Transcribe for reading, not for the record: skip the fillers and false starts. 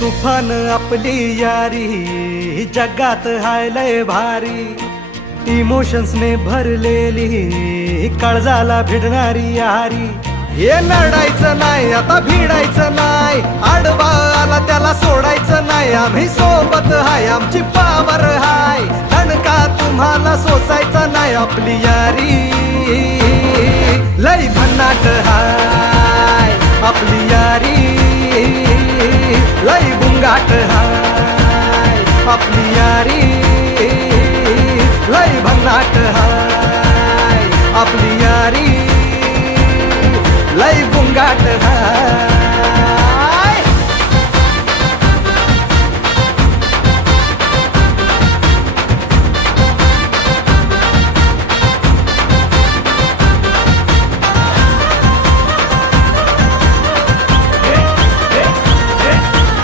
तुफान आपली यारी जगात हाय लय भारी, इमोशन्स ने भरलेली काळजाला भिडणारी यारी. हे लढायचं नाही आता भिडायचं नाही, आडवा आला त्याला सोडायचं नाही. आम्ही सोबत हाय आमची पावर हाय, दणका तुम्हाला सोसायचा नाही. आपली यारी लय भन्नाट हाय, आपली यारी लय गुंगाट हाय. आपली यारी लय भन्नाट हाय, आपली यारी लय गुंगाट हाय.